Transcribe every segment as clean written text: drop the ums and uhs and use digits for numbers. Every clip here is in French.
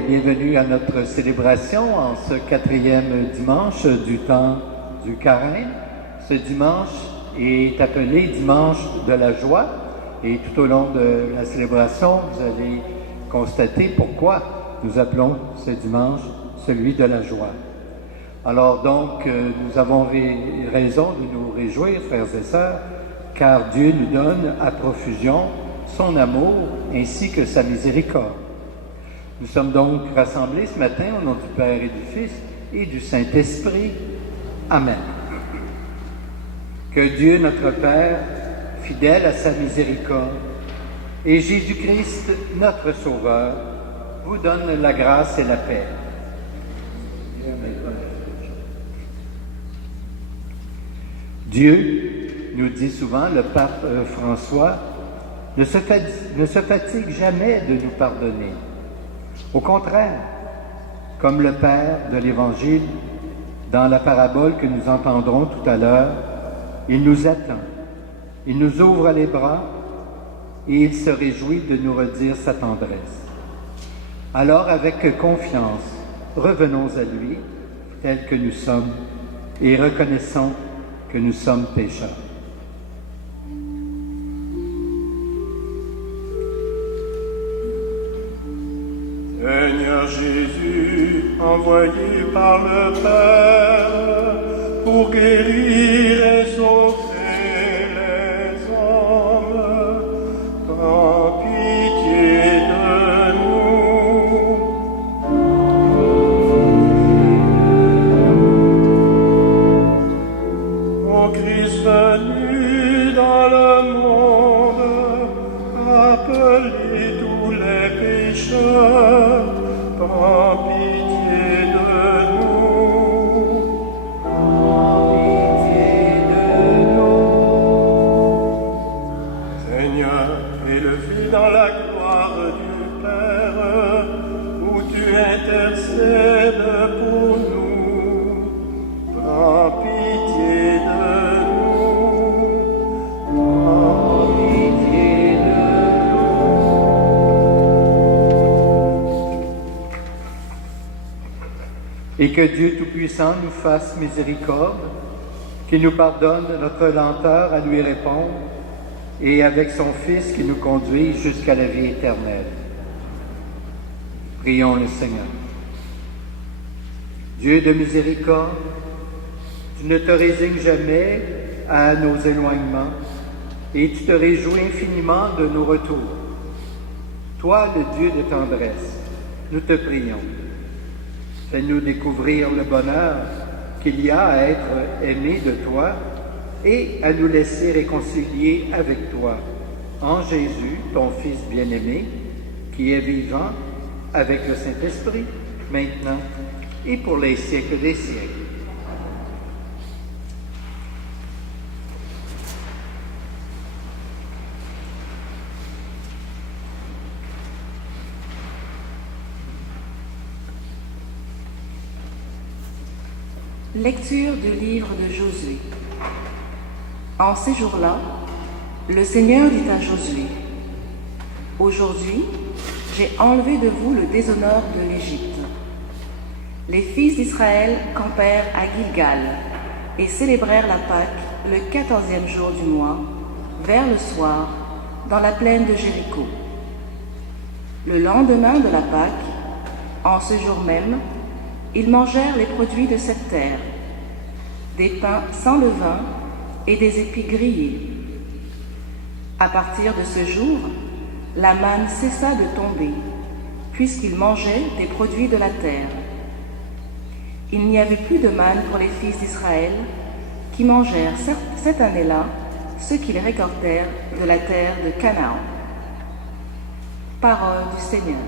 et bienvenue à notre célébration en ce 4e dimanche du temps du Carême. Ce dimanche est appelé dimanche de la joie et tout au long de la célébration, vous allez constater pourquoi nous appelons ce dimanche celui de la joie. Alors donc, nous avons raison de nous réjouir, frères et sœurs, car Dieu nous donne à profusion son amour ainsi que sa miséricorde. Nous sommes donc rassemblés ce matin au nom du Père et du Fils et du Saint-Esprit. Amen. Que Dieu notre Père, fidèle à sa miséricorde, et Jésus-Christ, notre Sauveur, vous donne la grâce et la paix. Dieu, nous dit souvent le pape François, ne se fatigue jamais de nous pardonner. Au contraire, comme le Père de l'Évangile, dans la parabole que nous entendrons tout à l'heure, il nous attend, il nous ouvre les bras et il se réjouit de nous redire sa tendresse. Alors, avec confiance, revenons à lui, tels que nous sommes, et reconnaissons que nous sommes pécheurs. Seigneur Jésus, envoyé par le Père pour guérir et sauver les hommes, prends pitié de nous. Ô Christ venu dans le monde, appelez tous les pécheurs, prends pitié de nous. Prends pitié de nous. Seigneur, élevé dans la gloire du Père, où tu intercèdes pour nous, prends pitié de nous. Prends pitié de Et que Dieu Tout-Puissant nous fasse miséricorde, qu'il nous pardonne notre lenteur à lui répondre, et avec son Fils qui nous conduit jusqu'à la vie éternelle. Prions le Seigneur. Dieu de miséricorde, tu ne te résignes jamais à nos éloignements, et tu te réjouis infiniment de nos retours. Toi, le Dieu de tendresse, nous te prions. Fais-nous découvrir le bonheur qu'il y a à être aimé de toi et à nous laisser réconcilier avec toi, en Jésus, ton Fils bien-aimé, qui est vivant avec le Saint-Esprit, maintenant et pour les siècles des siècles. Lecture du livre de Josué. En ces jours-là, le Seigneur dit à Josué, « Aujourd'hui, j'ai enlevé de vous le déshonneur de l'Égypte. » Les fils d'Israël campèrent à Gilgal et célébrèrent la Pâque le 14e jour du mois, vers le soir, dans la plaine de Jéricho. Le lendemain de la Pâque, en ce jour même, ils mangèrent les produits de cette terre, des pains sans levain et des épis grillés. À partir de ce jour, la manne cessa de tomber, puisqu'ils mangeaient des produits de la terre. Il n'y avait plus de manne pour les fils d'Israël, qui mangèrent cette année-là ce qu'ils récoltèrent de la terre de Canaan. Parole du Seigneur.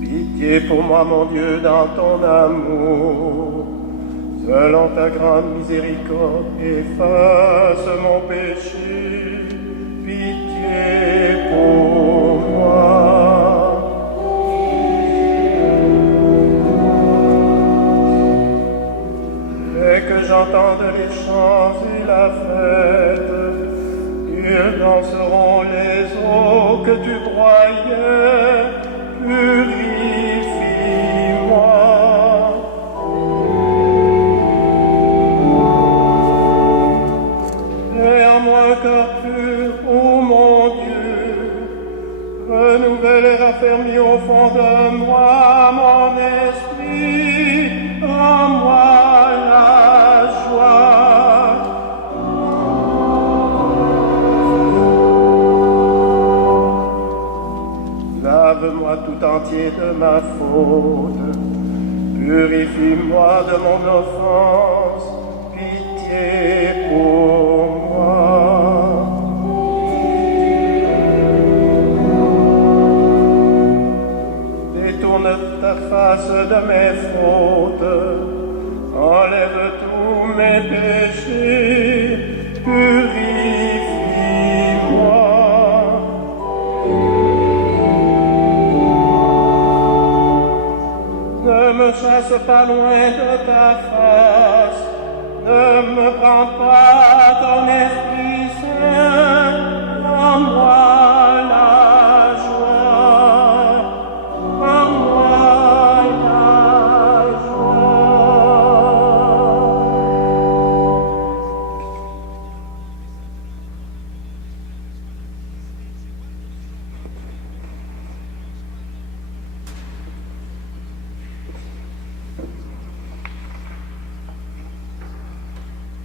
Pitié pour moi, mon Dieu, dans ton amour. Selon ta grande miséricorde, efface mon péché. Pitié pour moi. 「entendent les chants et la fête. Ils danseront les eaux que tu broyais. Purifie-moi. Et en moi un cœur pur, ô mon Dieu, renouvelle et raffermis au fond de moi mon esprit, en moi la joie. Lave-moi tout entier de ma faute, purifie-moi de mon offense, pitié pour moi. Détourne ta face de mes fautes, enlève tous mes péchés, purifie-moi. Ne me chasse pas loin de ta face, ne me prends pas ton Esprit Saint, en moi la joie, en moi la joie.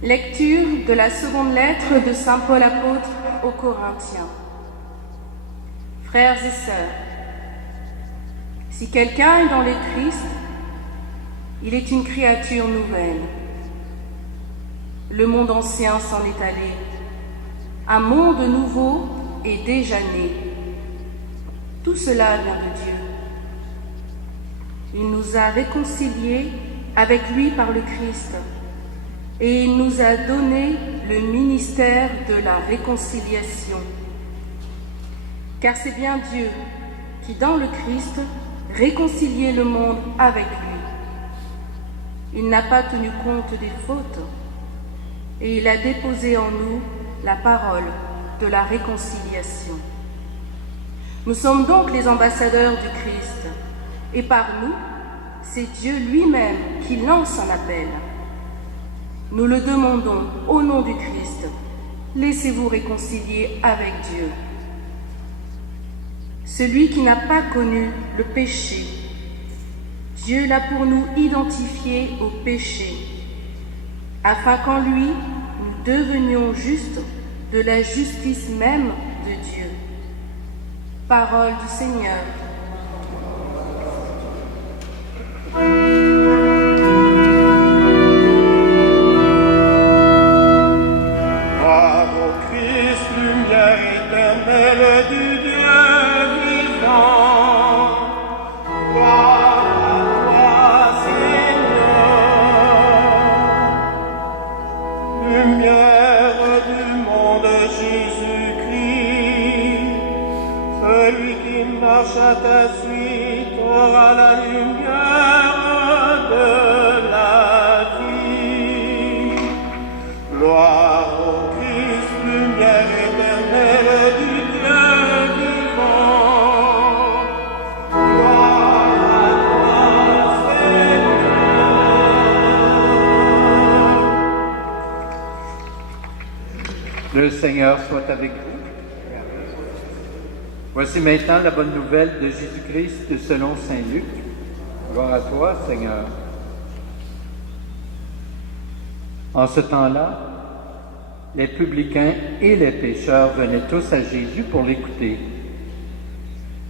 Lecture de la seconde lettre de Saint Paul apôtre aux Corinthiens. Frères et sœurs, si quelqu'un est dans le Christ, il est une créature nouvelle. Le monde ancien s'en est allé. Un monde nouveau est déjà né. Tout cela vient de Dieu. Il nous a réconciliés avec lui par le Christ. Et il nous a donné le ministère de la réconciliation. Car c'est bien Dieu qui, dans le Christ, réconciliait le monde avec lui. Il n'a pas tenu compte des fautes et il a déposé en nous la parole de la réconciliation. Nous sommes donc les ambassadeurs du Christ et par nous, c'est Dieu lui-même qui lance un appel. Nous le demandons au nom du Christ. Laissez-vous réconcilier avec Dieu. Celui qui n'a pas connu le péché, Dieu l'a pour nous identifié au péché, afin qu'en lui, nous devenions justes de la justice même de Dieu. Parole du Seigneur. À ta suite aura la lumière de la vie. Gloire au Christ, lumière éternelle du Dieu vivant. Gloire à toi, Seigneur. Le Seigneur soit avec vous. Voici maintenant la bonne nouvelle de Jésus-Christ selon saint Luc. Gloire à toi, Seigneur. En ce temps-là, les publicains et les pécheurs venaient tous à Jésus pour l'écouter.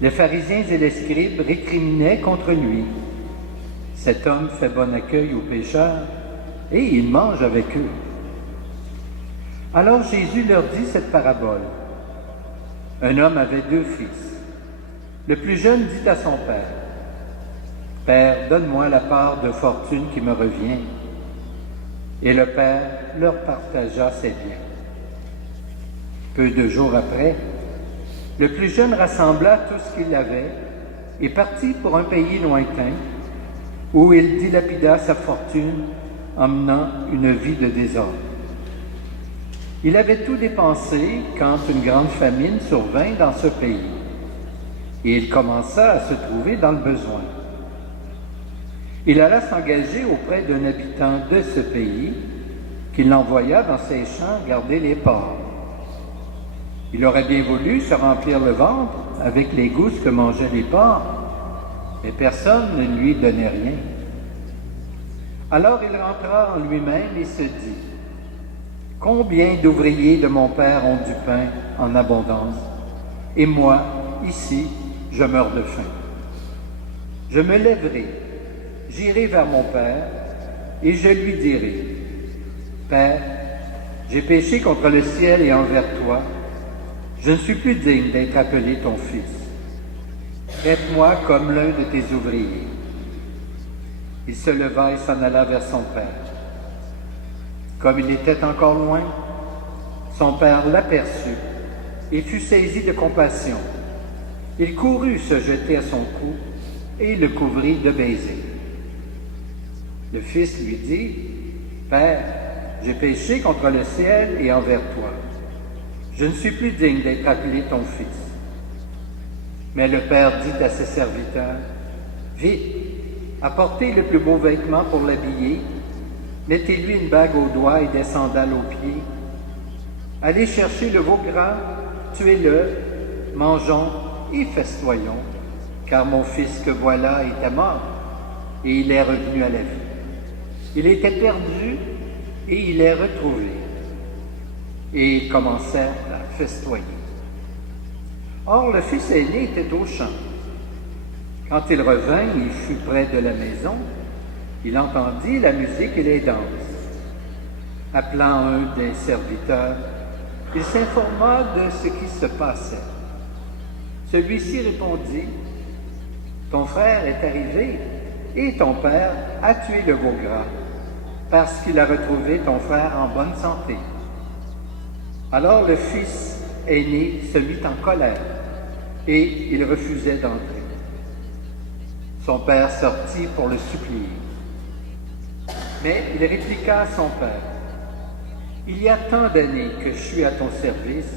Les pharisiens et les scribes récriminaient contre lui. Cet homme fait bon accueil aux pécheurs et il mange avec eux. Alors Jésus leur dit cette parabole. Un homme avait 2 fils. Le plus jeune dit à son père, « Père, donne-moi la part de fortune qui me revient. » Et le père leur partagea ses biens. Peu de jours après, le plus jeune rassembla tout ce qu'il avait et partit pour un pays lointain, où il dilapida sa fortune emmenant une vie de désordre. Il avait tout dépensé quand une grande famine survint dans ce pays, et il commença à se trouver dans le besoin. Il alla s'engager auprès d'un habitant de ce pays, qui l'envoya dans ses champs garder les porcs. Il aurait bien voulu se remplir le ventre avec les gousses que mangeaient les porcs, mais personne ne lui donnait rien. Alors il rentra en lui-même et se dit, « Combien d'ouvriers de mon père ont du pain en abondance, et moi, ici, je meurs de faim. Je me lèverai, j'irai vers mon père, et je lui dirai, « Père, j'ai péché contre le ciel et envers toi, je ne suis plus digne d'être appelé ton fils. Traite-moi comme l'un de tes ouvriers. » Il se leva et s'en alla vers son père. Comme il était encore loin, son père l'aperçut et fut saisi de compassion. Il courut se jeter à son cou et le couvrit de baisers. Le fils lui dit, « Père, j'ai péché contre le ciel et envers toi. Je ne suis plus digne d'être appelé ton fils. » Mais le père dit à ses serviteurs, « Vite, apportez le plus beau vêtement pour l'habiller, mettez-lui une bague au doigt et des sandales aux pieds. Allez chercher le veau gras, tuez-le, mangeons et festoyons, car mon fils que voilà était mort, et il est revenu à la vie. Il était perdu, et il est retrouvé. » Et ils commencèrent à festoyer. Or, le fils aîné était au champ. Quand il revint, il fut près de la maison. Il entendit la musique et les danses. Appelant un des serviteurs, il s'informa de ce qui se passait. Celui-ci répondit, « Ton frère est arrivé et ton père a tué le veau gras parce qu'il a retrouvé ton frère en bonne santé. » Alors le fils aîné se mit en colère et il refusait d'entrer. Son père sortit pour le supplier. Mais il répliqua à son père, « Il y a tant d'années que je suis à ton service,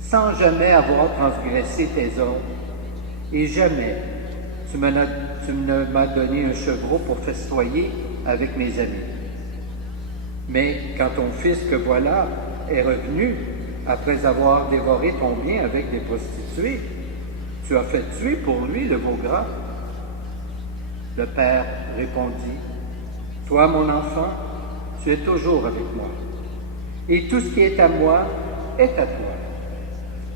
sans jamais avoir transgressé tes ordres, et jamais tu ne m'as donné un chevreau pour festoyer avec mes amis. Mais quand ton fils que voilà est revenu, après avoir dévoré ton bien avec des prostituées, tu as fait tuer pour lui le veau gras. » Le père répondit, « Toi, mon enfant, tu es toujours avec moi, et tout ce qui est à moi est à toi. »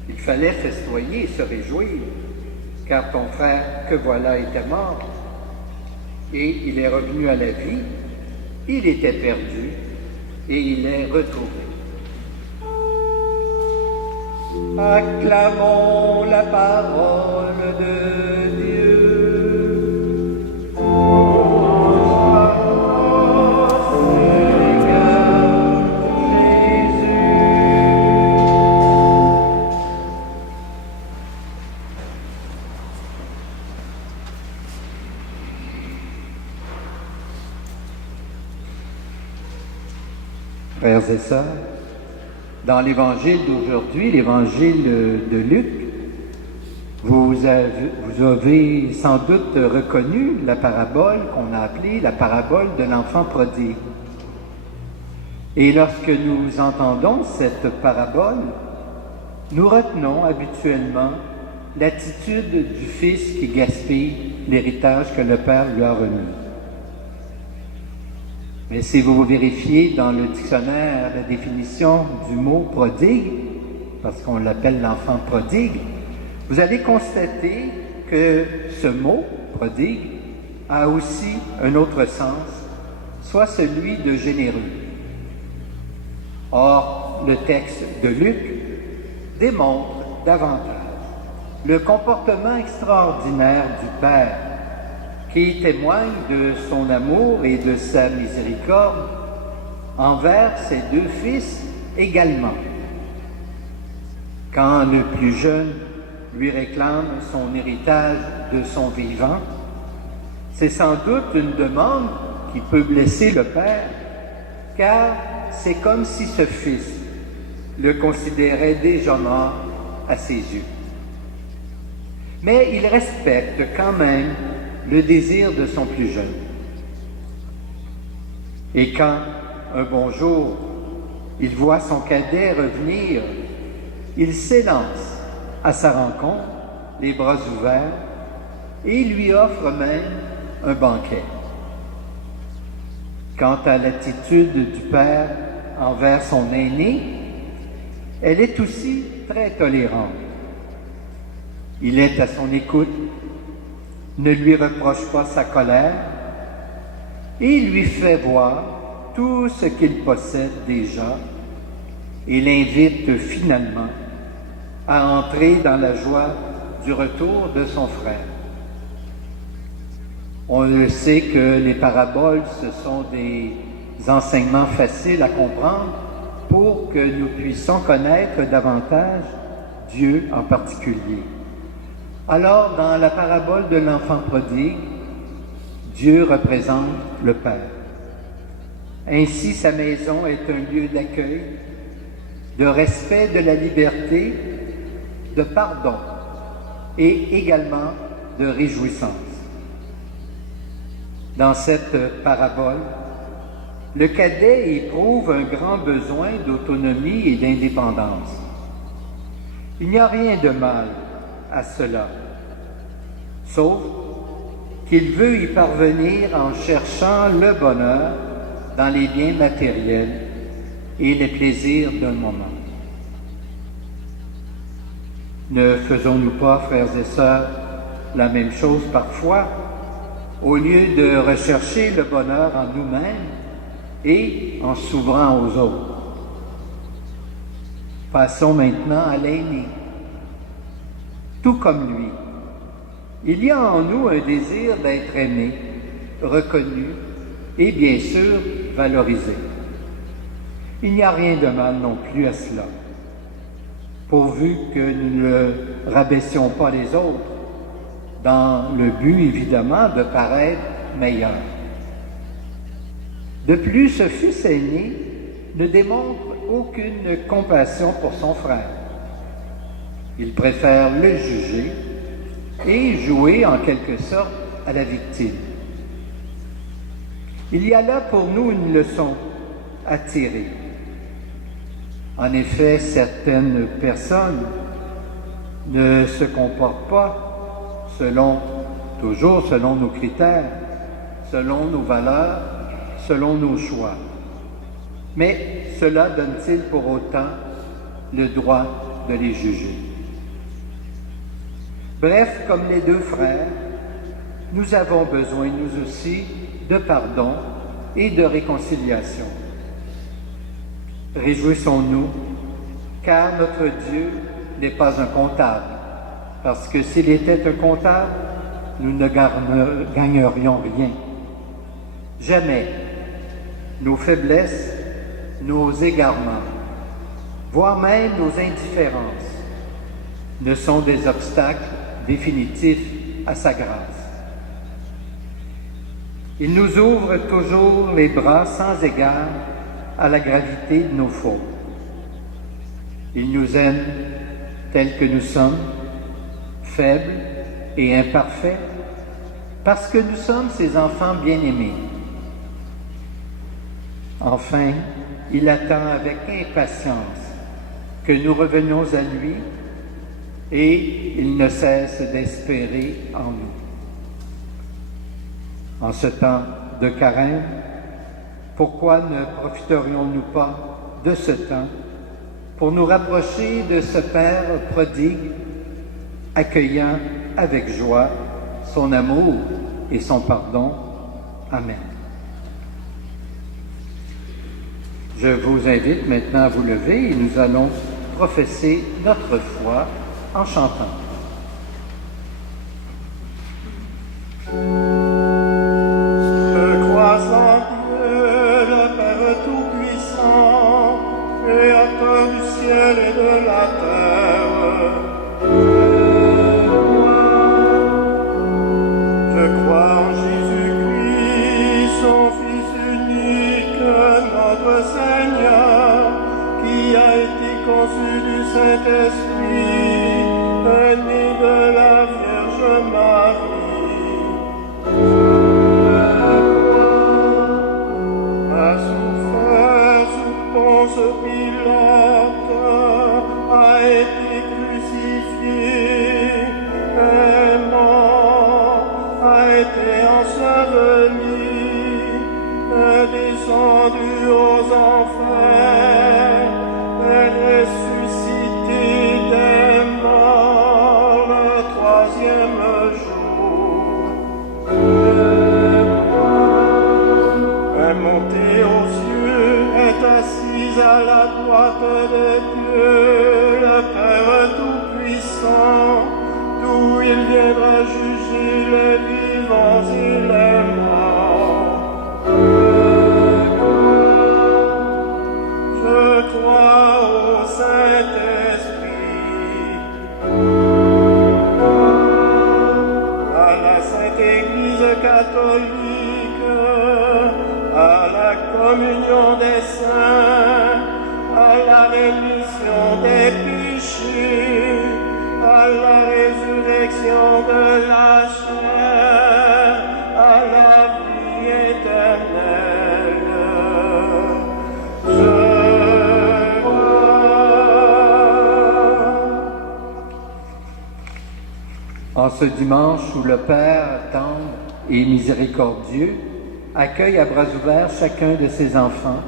Il fallait festoyer et se réjouir, car ton frère que voilà était mort, et il est revenu à la vie, il était perdu, et il est retrouvé. Acclamons la parole de Dieu. Gloire au Seigneur Jésus. Frères et sœurs, dans l'évangile d'aujourd'hui, l'évangile de Luc, vous avez sans doute reconnu la parabole qu'on a appelée la parabole de l'enfant prodigue. Et lorsque nous entendons cette parabole, nous retenons habituellement l'attitude du fils qui gaspille l'héritage que le père lui a remis. Mais si vous vérifiez dans le dictionnaire la définition du mot prodigue, parce qu'on l'appelle l'enfant prodigue, vous allez constater que ce mot prodigue a aussi un autre sens, soit celui de généreux. Or, le texte de Luc démontre davantage le comportement extraordinaire du Père, qui témoigne de son amour et de sa miséricorde envers ses deux fils également. Quand le plus jeune lui réclame son héritage de son vivant, c'est sans doute une demande qui peut blesser le Père, car c'est comme si ce fils le considérait déjà mort à ses yeux. Mais il respecte quand même le désir de son plus jeune. Et quand, un bon jour, il voit son cadet revenir, il s'élance à sa rencontre, les bras ouverts, et lui offre même un banquet. Quant à l'attitude du père envers son aîné, elle est aussi très tolérante. Il est à son écoute, ne lui reproche pas sa colère et lui fait voir tout ce qu'il possède déjà et l'invite finalement à entrer dans la joie du retour de son frère. On le sait que les paraboles, ce sont des enseignements faciles à comprendre pour que nous puissions connaître davantage Dieu en particulier. Alors, dans la parabole de l'enfant prodigue, Dieu représente le Père. Ainsi, sa maison est un lieu d'accueil, de respect de la liberté, de pardon et également de réjouissance. Dans cette parabole, le cadet éprouve un grand besoin d'autonomie et d'indépendance. Il n'y a rien de mal à cela, sauf qu'il veut y parvenir en cherchant le bonheur dans les biens matériels et les plaisirs d'un moment. Ne faisons-nous pas, frères et sœurs, la même chose parfois, au lieu de rechercher le bonheur en nous-mêmes et en s'ouvrant aux autres? Passons maintenant à l'aîné. Tout comme lui, il y a en nous un désir d'être aimé, reconnu et bien sûr valorisé. Il n'y a rien de mal non plus à cela, pourvu que nous ne rabaissions pas les autres, dans le but évidemment de paraître meilleur. De plus, ce fils aîné ne démontre aucune compassion pour son frère. Il préfère le juger et jouer en quelque sorte à la victime. Il y a là pour nous une leçon à tirer. En effet, certaines personnes ne se comportent pas toujours selon nos critères, selon nos valeurs, selon nos choix. Mais cela donne-t-il pour autant le droit de les juger? Bref, comme les deux frères, nous avons besoin, nous aussi, de pardon et de réconciliation. Réjouissons-nous, car notre Dieu n'est pas un comptable, parce que s'il était un comptable, nous ne gagnerions rien. Jamais nos faiblesses, nos égarements, voire même nos indifférences, ne sont des obstacles définitifs à sa grâce. Il nous ouvre toujours les bras sans égard à la gravité de nos fautes. Il nous aime tels que nous sommes, faibles et imparfaits, parce que nous sommes ses enfants bien-aimés. Enfin, il attend avec impatience que nous revenions à lui et il ne cesse d'espérer en nous. En ce temps de carême, pourquoi ne profiterions-nous pas de ce temps pour nous rapprocher de ce Père prodigue, accueillant avec joie son amour et son pardon? Amen. Je vous invite maintenant à vous lever et nous allons professer notre foi en chantant. Je crois en Dieu, le Père Tout-Puissant, Créateur du ciel et de la terre. Je crois en Jésus-Christ, son Fils unique, notre conçu du Saint-Esprit, né de la Vierge Marie. A souffert sous Ponce Pilate, a été crucifié, est mort, a été enseveli, est descendu aux enfers, est ressuscité des morts le troisième jour. Est monté aux cieux, est assis à la droite de Dieu, le Père Tout-Puissant, d'où il viendra juger les vivants et les morts. Je crois au Saint-Esprit, à la Sainte Église catholique, à la communion des saints, à la rémission des péchés, à la résurrection de la chair, à la vie éternelle. Je En ce dimanche où le Père tendre et miséricordieux accueille à bras ouverts chacun de ses enfants,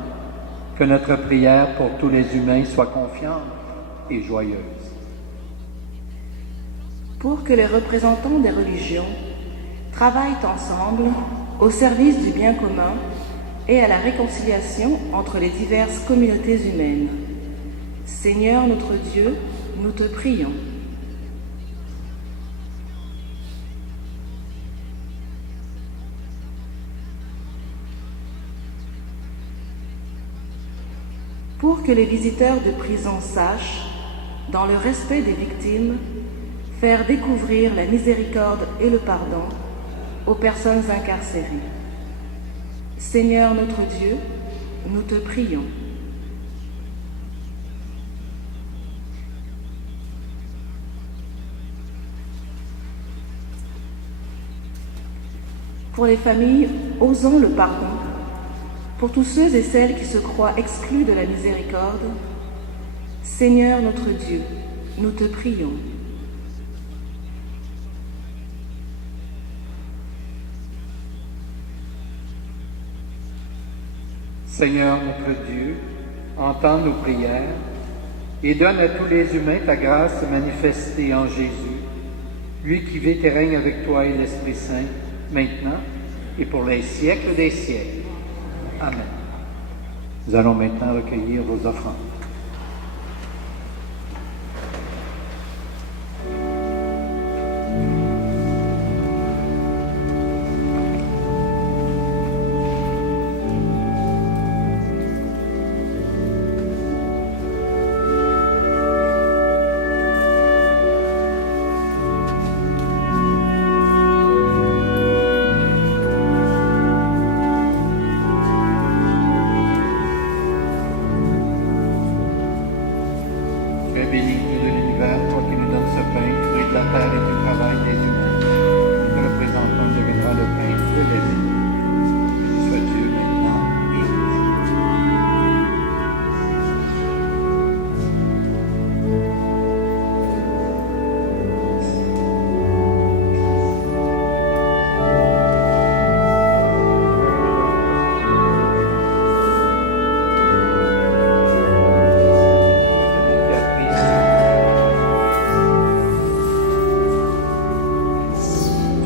que notre prière pour tous les humains soit confiante et joyeuse. Pour que les représentants des religions travaillent ensemble au service du bien commun et à la réconciliation entre les diverses communautés humaines. Seigneur notre Dieu, nous te prions. Pour que les visiteurs de prison sachent, dans le respect des victimes, faire découvrir la miséricorde et le pardon aux personnes incarcérées. Seigneur notre Dieu, nous te prions. Pour les familles osant le pardon, pour tous ceux et celles qui se croient exclus de la miséricorde, Seigneur notre Dieu, nous te prions. Seigneur notre Dieu, entends nos prières et donne à tous les humains ta grâce manifestée en Jésus, lui qui vit et règne avec toi et l'Esprit Saint, maintenant et pour les siècles des siècles. Amen. Nous allons maintenant recueillir vos offrandes.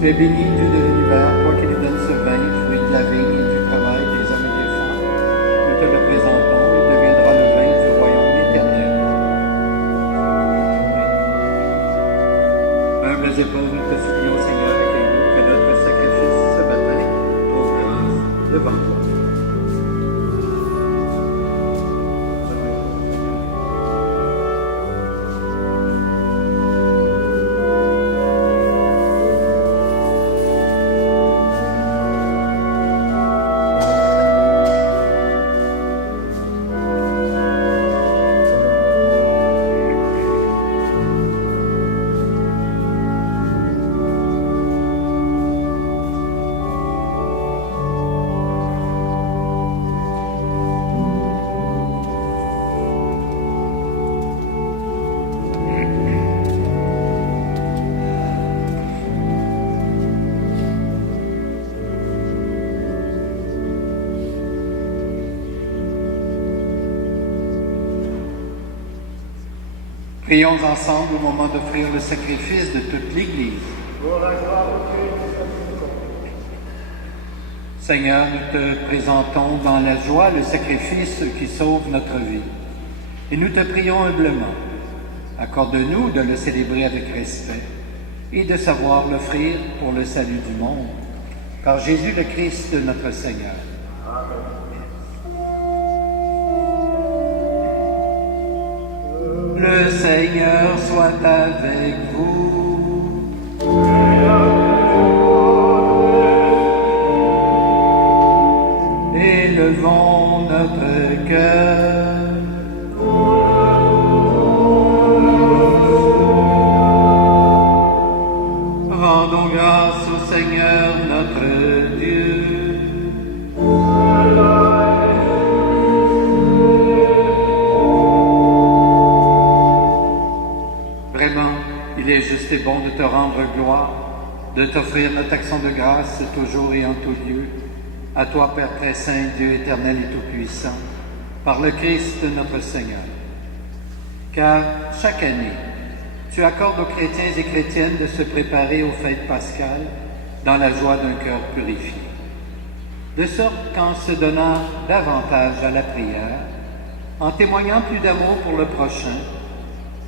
Tu es béni, Dieu de l'univers, toi qui nous donnes ce vin, fruit de la vigne et du travail des hommes et des femmes. Nous te le présentons, il deviendra le vin du royaume éternel. Humbles et pauvres, nous te supplions, Seigneur, accueille-nous, que notre sacrifice ce matin trouve grâce devant toi. Prions ensemble au moment d'offrir le sacrifice de toute l'Église. Seigneur, nous te présentons dans la joie le sacrifice qui sauve notre vie. Et nous te prions humblement. Accorde-nous de le célébrer avec respect et de savoir l'offrir pour le salut du monde. Par Jésus le Christ, notre Seigneur. Le Seigneur soit avec vous. Élevons notre cœur. Rendons grâce au Seigneur notre Dieu. Vraiment, il est juste et bon de te rendre gloire, de t'offrir notre action de grâce toujours et en tout lieu. À toi, Père très saint, Dieu éternel et tout-puissant, par le Christ notre Seigneur. Car chaque année, tu accordes aux chrétiens et chrétiennes de se préparer aux fêtes pascales dans la joie d'un cœur purifié. De sorte qu'en se donnant davantage à la prière, en témoignant plus d'amour pour le prochain,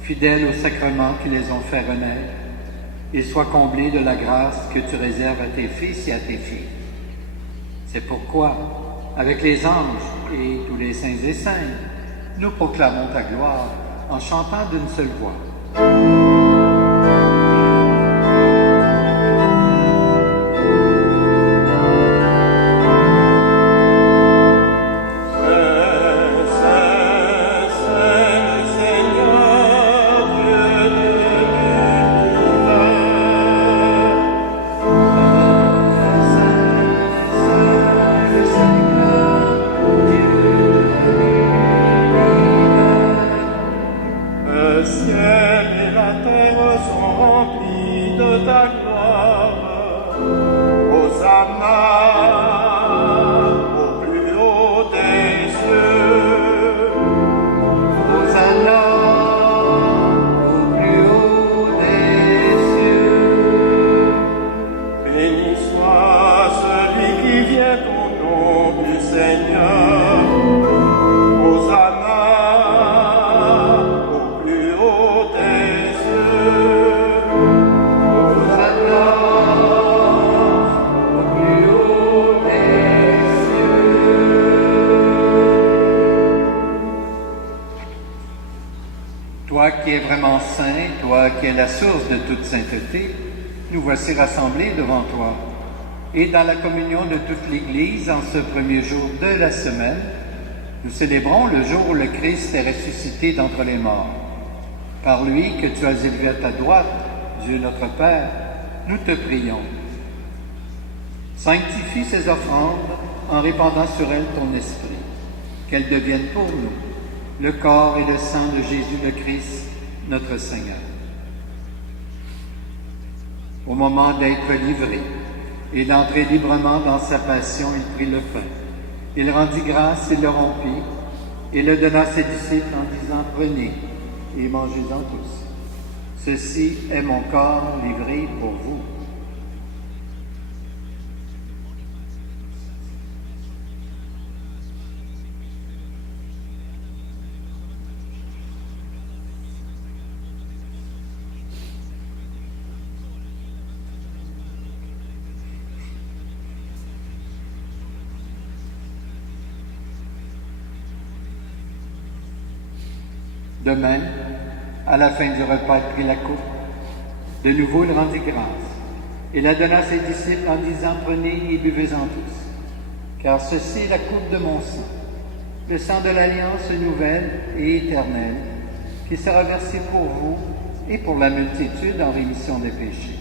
fidèles aux sacrements qui les ont fait renaître, ils soient comblés de la grâce que tu réserves à tes fils et à tes filles. C'est pourquoi, avec les anges et tous les saints et saintes, nous proclamons ta gloire en chantant d'une seule voix. Toi qui es vraiment saint, toi qui es la source de toute sainteté, nous voici rassemblés devant toi. Et dans la communion de toute l'Église, en ce premier jour de la semaine, nous célébrons le jour où le Christ est ressuscité d'entre les morts. Par lui que tu as élevé à ta droite, Dieu notre Père, nous te prions. Sanctifie ces offrandes en répandant sur elles ton esprit, qu'elles deviennent pour nous le corps et le sang de Jésus le Christ, notre Seigneur. Au moment d'être livré et d'entrer librement dans sa passion, il prit le pain. Il rendit grâce, il le rompit, et le donna à ses disciples en disant, « Prenez et mangez-en tous. Ceci est mon corps livré pour vous. » De même, à la fin du repas, il prit la coupe. De nouveau, il rendit grâce et la donna à ses disciples en disant, « Prenez et buvez-en tous, car ceci est la coupe de mon sang, le sang de l'alliance nouvelle et éternelle, qui sera versé pour vous et pour la multitude en rémission des péchés.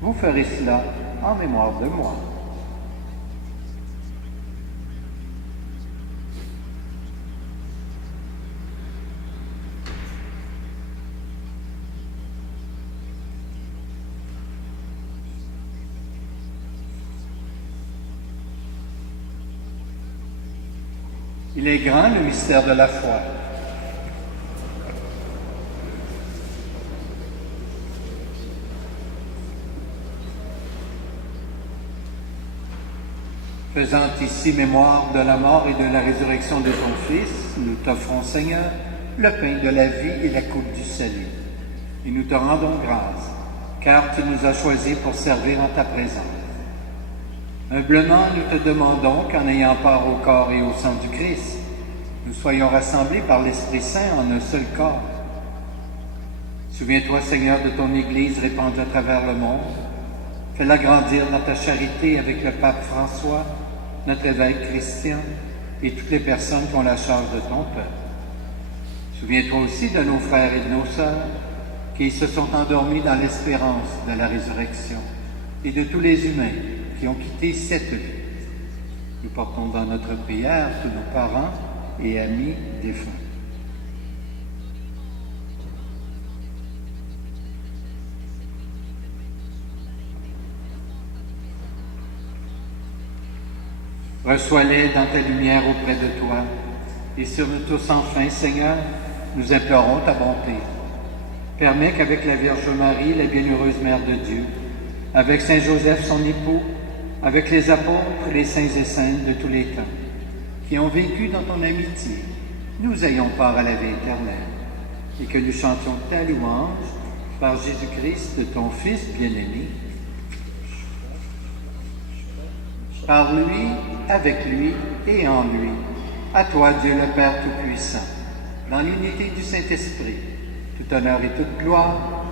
Vous ferez cela en mémoire de moi. » Il est grand le mystère de la foi. Faisant ici mémoire de la mort et de la résurrection de ton Fils, nous t'offrons, Seigneur, le pain de la vie et la coupe du salut. Et nous te rendons grâce, car tu nous as choisis pour servir en ta présence. Humblement, nous te demandons qu'en ayant part au corps et au sang du Christ, nous soyons rassemblés par l'Esprit Saint en un seul corps. Souviens-toi, Seigneur, de ton Église répandue à travers le monde. Fais-la grandir dans ta charité avec le pape François, notre évêque Christian et toutes les personnes qui ont la charge de ton peuple. Souviens-toi aussi de nos frères et de nos sœurs qui se sont endormis dans l'espérance de la résurrection et de tous les humains qui ont quitté cette vie. Nous portons dans notre prière tous nos parents et amis défunts. Reçois-les dans ta lumière auprès de toi, et sur nous tous enfin, Seigneur, nous implorons ta bonté. Permets qu'avec la Vierge Marie, la bienheureuse Mère de Dieu, avec Saint Joseph, son époux, avec les apôtres, les saints et saintes de tous les temps, qui ont vécu dans ton amitié, nous ayons part à la vie éternelle, et que nous chantions ta louange par Jésus-Christ, ton Fils bien-aimé. Par lui, avec lui et en lui, à toi Dieu le Père Tout-Puissant, dans l'unité du Saint-Esprit, tout honneur et toute gloire,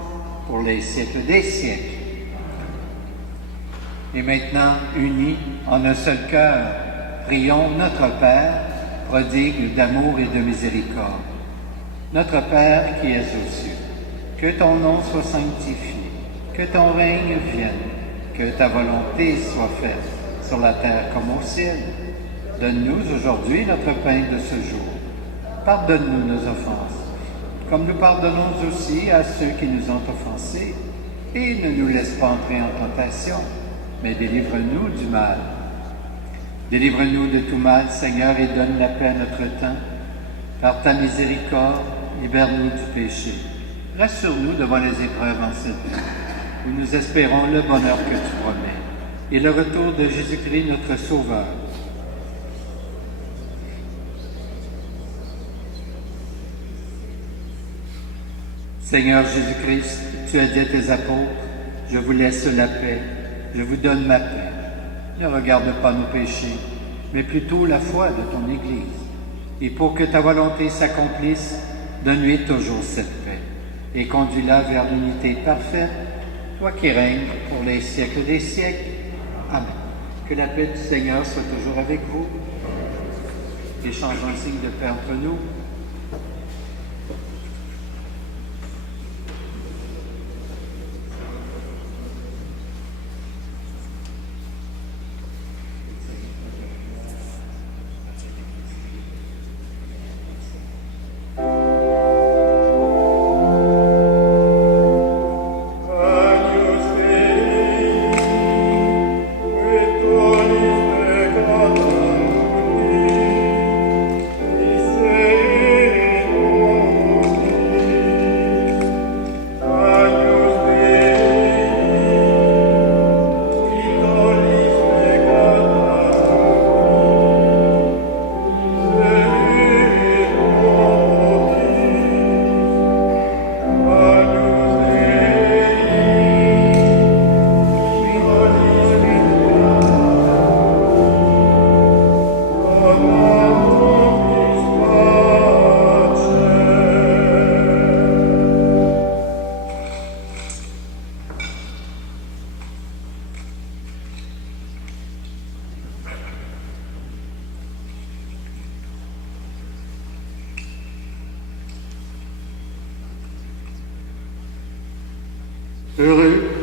pour les siècles des siècles. Et maintenant, unis en un seul cœur, prions notre Père, prodigue d'amour et de miséricorde. Notre Père qui es aux cieux, que ton nom soit sanctifié, que ton règne vienne, que ta volonté soit faite, sur la terre comme au ciel. Donne-nous aujourd'hui notre pain de ce jour. Pardonne-nous nos offenses, comme nous pardonnons aussi à ceux qui nous ont offensés. Et ne nous laisse pas entrer en tentation, mais délivre-nous du mal. Délivre-nous de tout mal, Seigneur, et donne la paix à notre temps. Par ta miséricorde, libère-nous du péché. Rassure-nous devant les épreuves en cette vie, où nous espérons le bonheur que tu promets, et le retour de Jésus-Christ, notre Sauveur. Seigneur Jésus-Christ, tu as dit à tes apôtres, « Je vous laisse la paix, je vous donne ma paix. Ne regarde pas nos péchés, mais plutôt la foi de ton Église. Et pour que ta volonté s'accomplisse, donne-lui toujours cette paix, et conduis-la vers l'unité parfaite, toi qui règnes pour les siècles des siècles. Amen. Que la paix du Seigneur soit toujours avec vous. Échangeons un signe de paix entre nous.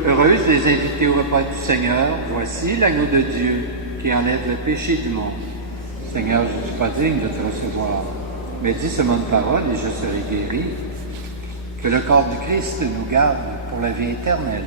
Heureuses les invités au repas du Seigneur, voici l'agneau de Dieu qui enlève le péché du monde. Seigneur, je ne suis pas digne de te recevoir, mais dis seulement une parole et je serai guéri. Que le corps du Christ nous garde pour la vie éternelle.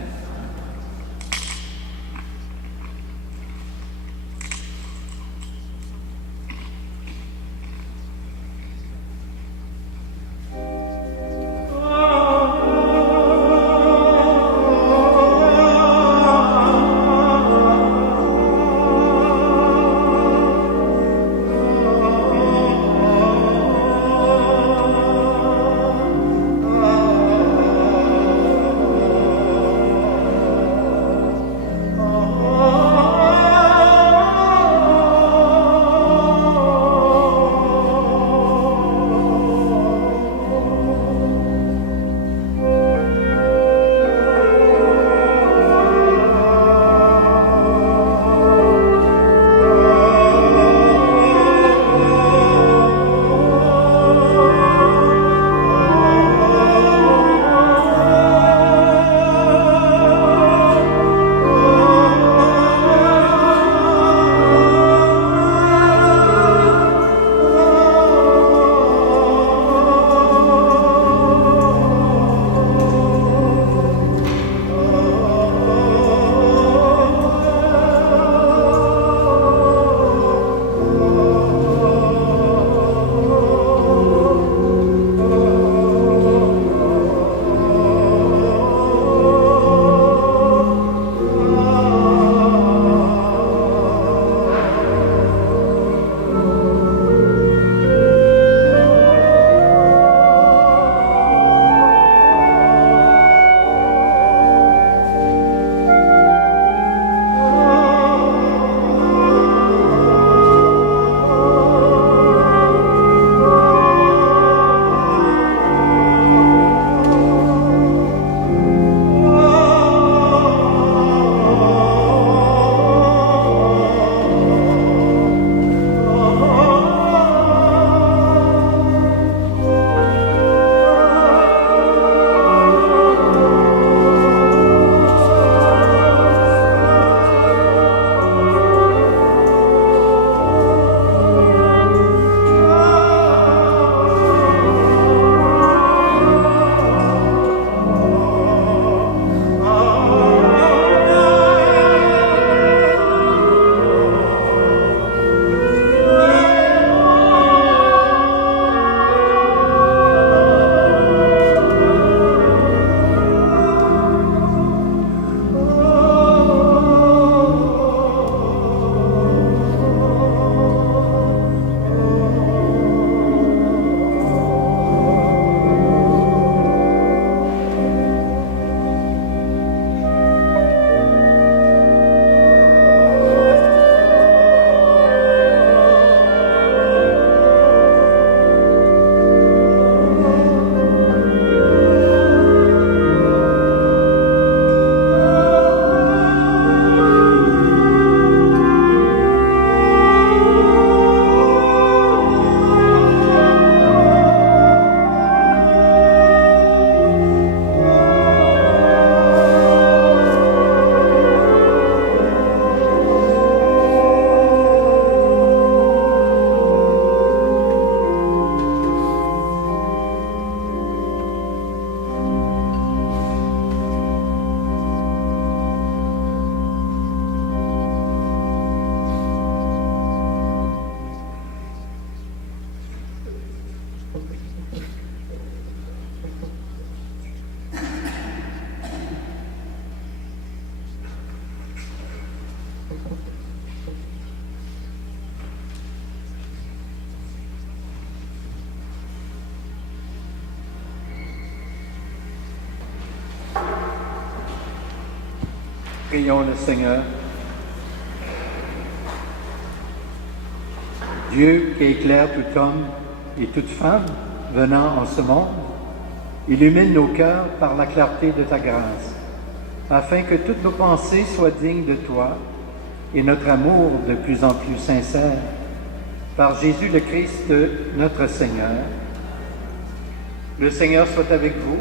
Prions le Seigneur. Dieu qui éclaire tout homme et toute femme venant en ce monde, illumine nos cœurs par la clarté de ta grâce, afin que toutes nos pensées soient dignes de toi et notre amour de plus en plus sincère. Par Jésus le Christ, notre Seigneur. Le Seigneur soit avec vous.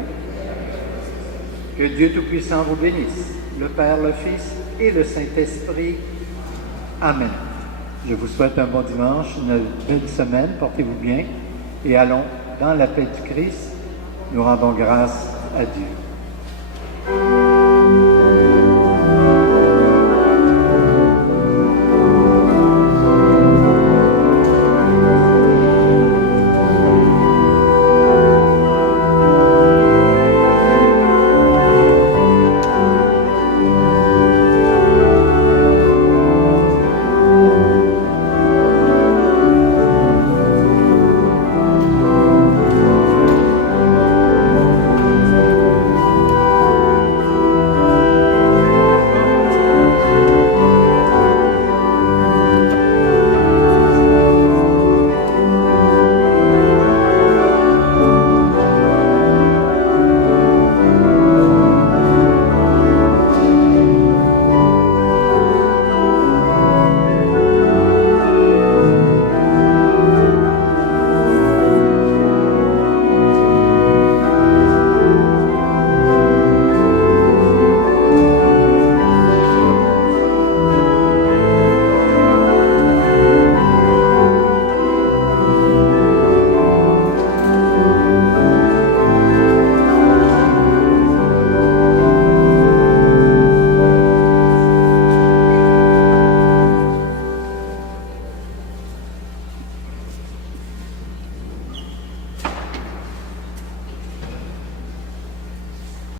Que Dieu Tout-Puissant vous bénisse, le Père, le Fils et le Saint-Esprit. Amen. Je vous souhaite un bon dimanche, une belle semaine, portez-vous bien et allons dans la paix du Christ. Nous rendons grâce à Dieu.